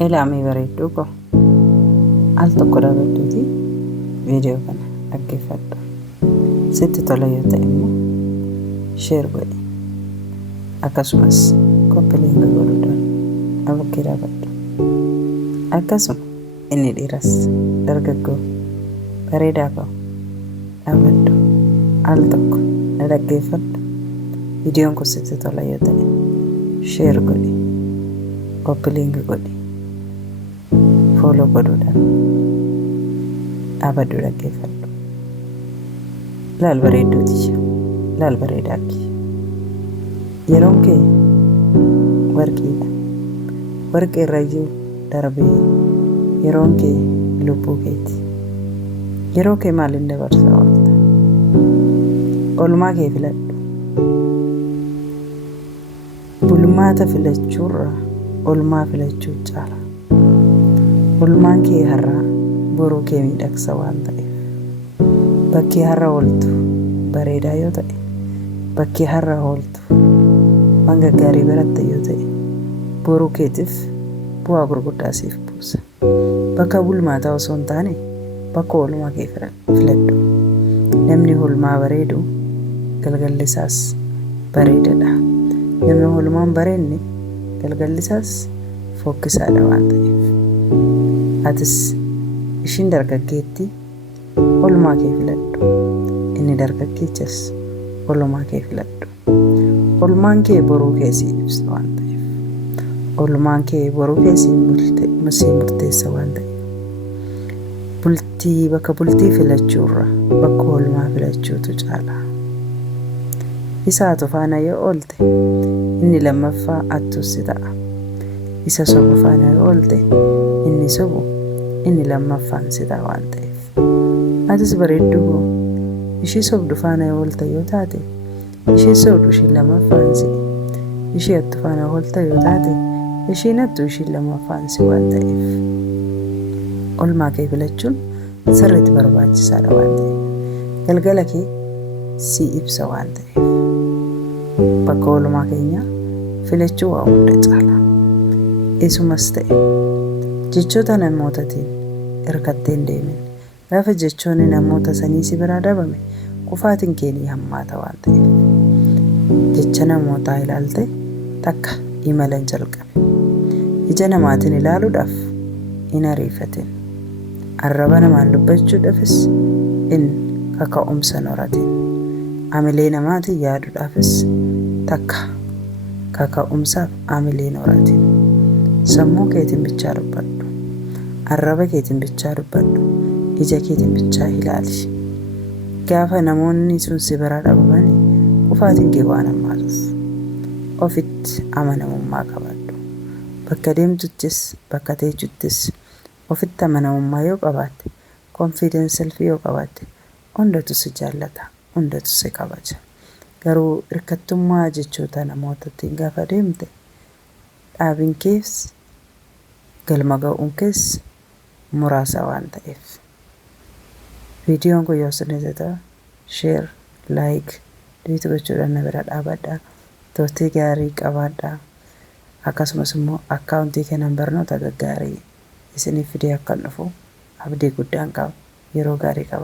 Ilaamii bareedduu ko al tokko daawwadhuuti viidiyoo kana dhaggeeffadhu. Sitti tola yoo ta'e immoo sheer godhi. Akkasumas koppiliinga godhuudhaan abukkee daawwadhu. Akkasuma inni dhiiras dargaggoo bareedaa ka'u daawwadhu. Al tokko na dhaggeeffadhu. Viidiyoon kun sitti tola yoo ta'e sheer godhi. Koppiliinga godhi. Follow godhuudhaan dhaabadhu dhaggeeffadhu. Laal bareedduuti laal bareedaa kiyya. Yeroon kee warqiidha. Warqii irra iyyuu darbee yeroon kee lubbuu keeti. Yeroo kee maaliin dabarsaa oolta? Oolmaa kee filadhu. Bulmaata filachuurra oolmaa filachuu caala. Oolmaan kee har'aa boruu kee miidhagsa waan ta'eef. Bakki har'a ooltu bareedaa yoo ta'e, bakki har'a ooltu waan gaggaarii baratte yoo ta'e, boruu keetiif bu'aa gurguddaa siif buusa. Bakka bulmaataa osoo hin taane bakka oolmaa kee filadhu. Namni oolmaa bareedu galgalli isaas bareedaadha. Namni oolmaa hin bareedne galgalli isaas fokkisaadha waan ta'eef. Atis ishiin dargaggeetti oolmaa kee filadhu. Inni dargaggeechas oolmaa kee filadhu. Oolmaan kee boruu kee si ibsa waan ta'eef. Oolmaan kee boruu kee si murteessa waan ta'eef. Bakka bultii filachuurra bakka oolmaa filachuutu caala. Isa atu faana yoo oolte inni lammaffaa attus si ta'a. Isa sobu faana yoo oolte inni sobu inni lammaffaan si ta'a waan ta'eef. Atis bareedduu koo ishii sobdu faana yoo oolte yoo taate ishii sobdu ishii lammaffaan si. Ishii attu faana yoo oolte yoo taate ishiin attu ishii lammaffaan si waan ta'eef. Oolmaa kee filachuun sirriitti barbaachisaadha waan ta'eef. Galgala kee si ibsa waan ta'eef. Bakka oolmaa keenyaa filachuu waa hunda caala. Isumas ta'e jechoota namootaatiin hirkattee hin deemin. Gaafa jechoonni namoota sanii si biraa dhabame kufaatiin kee ni hammaata waan ta'eef. Jecha namootaa ilaalte takka imala hin jalqabe. Ija namaatiin ilaaluudhaaf hin ariifatin. Arraba namaan dubbachuudhaafis hin kaka'umsa hin horatin. Amilee namaatiin yaaduudhaafis takka kaka'umsaaf amilee hin horatin. Sammuu keetiin bichaa dubbadhu. Arraba keetiin bichaa dubbadhu. Ija keetiin bichaa ilaali. Gaafa namoonni sun si biraa dhabaman kufaatiin kee waan hammaatuuf ofitti amanamummaa qabadhu. Bakka deemtuttis bakka teechuttis ofitti amanamummaa yoo qabaatte, confidence selfii yoo qabaatte hundatu si jaallata, hundatu si kabaja. Garuu hirkattummaa jechoota namootaatiin gaafa deemte dhaabin kees galma ga'uun kees muraasa waan ta'eef. Viidiyoon kun yoo sinii ta'e sheer, laayik, duwwaa gochuudhaan na bira dhaabadhaa. Turtii gaarii qabaadhaa. Akkasumas immoo akkaawuntii kanaan barnoota gaggaarii isiniif fidee akka dhufu abdii guddaan qaba. Yeroo gaarii qaba.